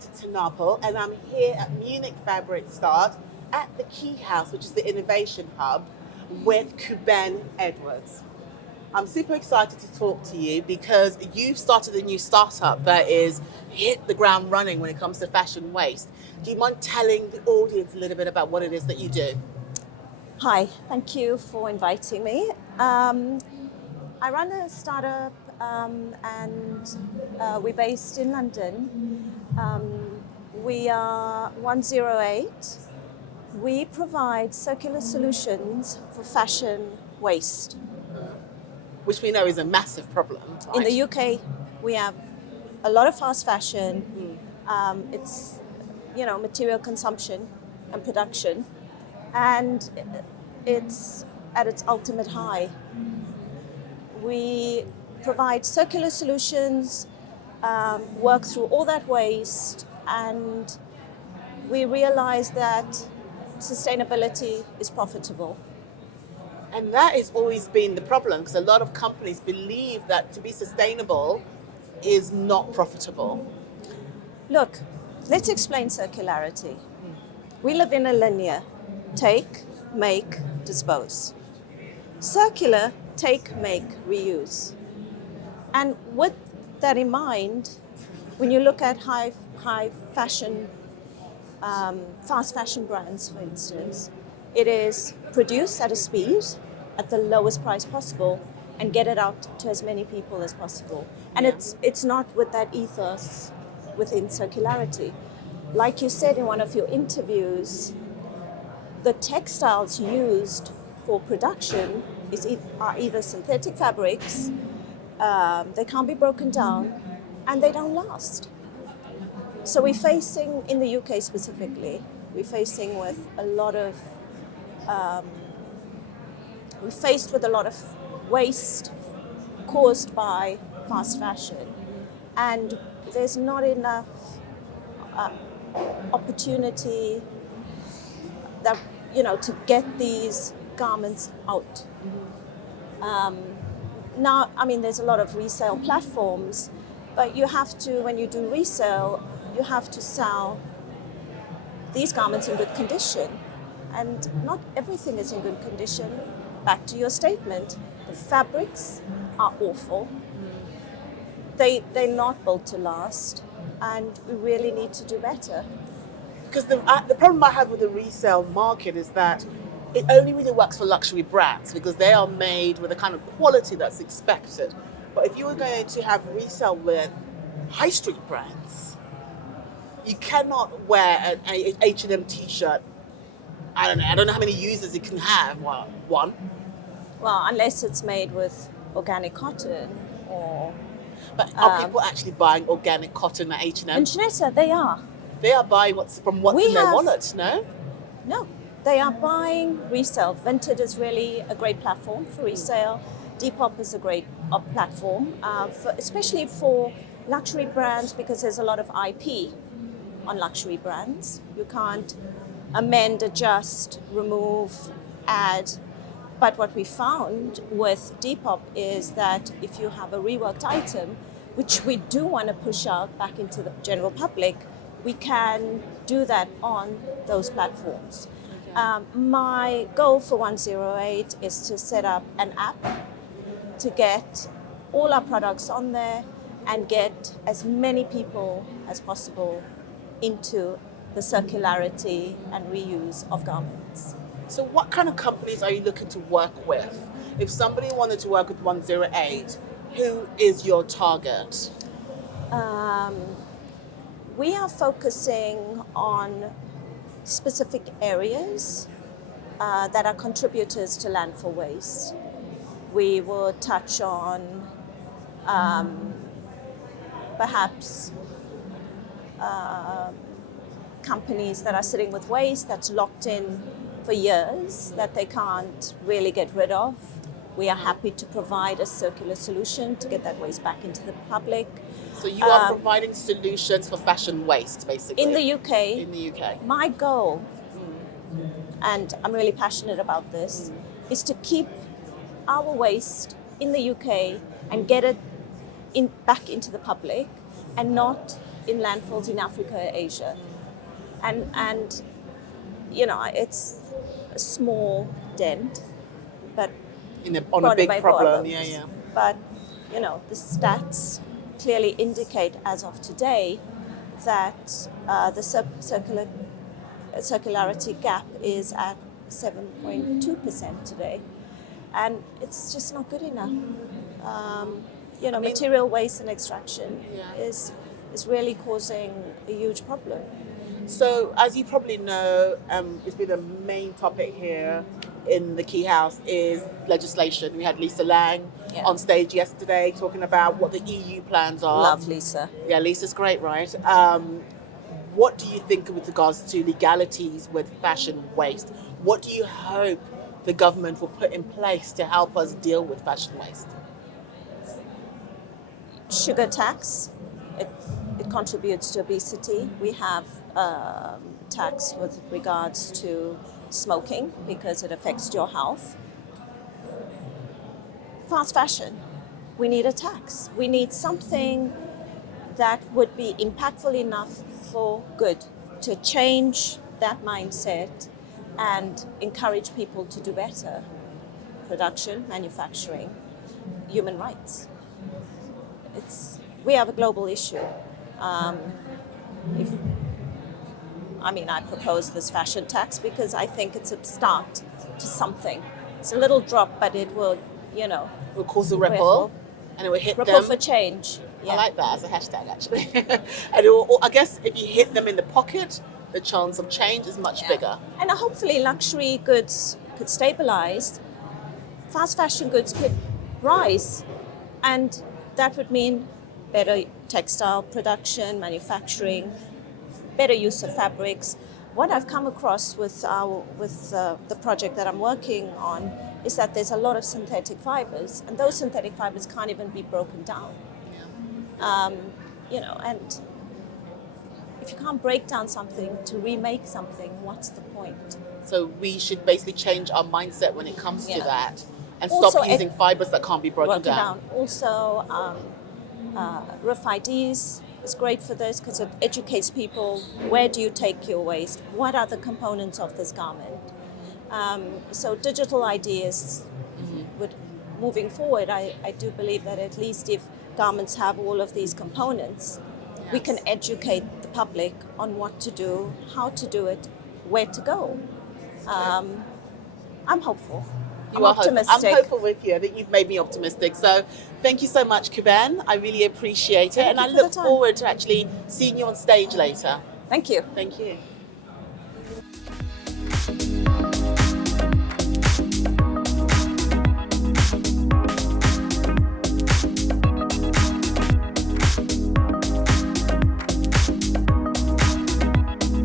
invited to Napel, and I'm here at Munich Fabric Start at the Key House, which is the innovation hub, with Kuben Edwards. I'm super excited to talk to you because you've started a new startup that is hit the ground running when it comes to fashion waste. Do you mind telling the audience a little bit about what it is that you do? Hi, thank you for inviting me. I run a startup and we're based in London. We are Onezero8. We provide circular solutions for fashion waste. Which we know is a massive problem, right? In the UK, we have a lot of fast fashion. It's, material consumption and production, and it's at its ultimate high. We provide circular solutions, work through all that waste, and we realize that sustainability is profitable. And that has always been the problem, because a lot of companies believe that to be sustainable is not profitable. Look, let's explain circularity. We live in a linear take, make, dispose. Circular, take, make, reuse. And with that in mind, when you look at high fashion, fast fashion brands, for instance, it is produce at a speed, at the lowest price possible, and get it out to as many people as possible. And it's not with that ethos within circularity. Like you said in one of your interviews, the textiles used for production are either synthetic fabrics, they can't be broken down, and they don't last. So we're facing, in the UK specifically, we're faced with a lot of waste caused by fast fashion, and there's not enough opportunity that to get these garments out. Now, there's a lot of resale platforms, but you have to, when you do resale, you have to sell these garments in good condition. And not everything is in good condition. Back to your statement, the fabrics are awful. They're not built to last, and we really need to do better. Because the problem I have with the resale market is that it only really works for luxury brands because they are made with a kind of quality that's expected. But if you were going to have resale with high street brands, you cannot wear an H&M t-shirt. I don't know how many users it can have. Well, one. Well, unless it's made with organic cotton or... But are people actually buying organic cotton at H&M? Muchaneta, they are. They are buying what's in their wallet, no? No, they are buying resale. Vinted is really a great platform for resale. Depop is a great platform, especially for luxury brands, because there's a lot of IP on luxury brands. You can't amend, adjust, remove, add. But what we found with Depop is that if you have a reworked item, which we do want to push out back into the general public, we can do that on those platforms. Okay. My goal for Onezero8 is to set up an app to get all our products on there and get as many people as possible into the circularity and reuse of garments. So what kind of companies are you looking to work with? If somebody wanted to work with Onezero8, who is your target? We are focusing on specific areas that are contributors to landfill waste. We will touch on perhaps companies that are sitting with waste that's locked in for years that they can't really get rid of. We are happy to provide a circular solution to get that waste back into the public. So you are providing solutions for fashion waste, basically? In the UK. In the UK. My goal, and I'm really passionate about this, is to keep our waste in the UK and get it back into the public and not in landfills in Africa, Asia. And you know, it's a small dent, but on a big by problem. volumes. Yeah. But you know, the stats clearly indicate, as of today, that the circularity gap is at 7.2% today, and it's just not good enough. You know, material waste and extraction is really causing a huge problem. So, as you probably know, it's been the main topic here in the Key House is legislation. We had Lisa Lang on stage yesterday talking about what the EU plans are. Love Lisa. Yeah, Lisa's great, right? What do you think with regards to legalities with fashion waste? What do you hope the government will put in place to help us deal with fashion waste? Sugar tax. It contributes to obesity. We have tax with regards to smoking because it affects your health. Fast fashion. We need a tax. We need something that would be impactful enough for good to change that mindset and encourage people to do better. Production, manufacturing, human rights. We have a global issue. I propose this fashion tax because I think it's a start to something. It's a little drop, but it will, you know, will cause a ripple, and it will hit ripple them. For change. Yeah. I like that as a hashtag, actually. And it will, I guess if you hit them in the pocket, the chance of change is much bigger. And hopefully luxury goods could stabilize, fast fashion goods could rise, and that would mean better textile production, manufacturing, better use of fabrics. What I've come across with the project that I'm working on is that there's a lot of synthetic fibers, and those synthetic fibers can't even be broken down. You know, and if you can't break down something to remake something, what's the point? So we should basically change our mindset when it comes to that, and also stop using fibers that can't be broken down. Also, RFIDs is great for this because it educates people. Where do you take your waste? What are the components of this garment? So digital ideas would, moving forward, I do believe that at least if garments have all of these components, we can educate the public on what to do, how to do it, where to go. I'm hopeful. I'm optimistic. I'm hopeful with you. I think you've made me optimistic. So thank you so much, Kuben. I really appreciate it. And I look forward to actually seeing you on stage later. Thank you. Thank you.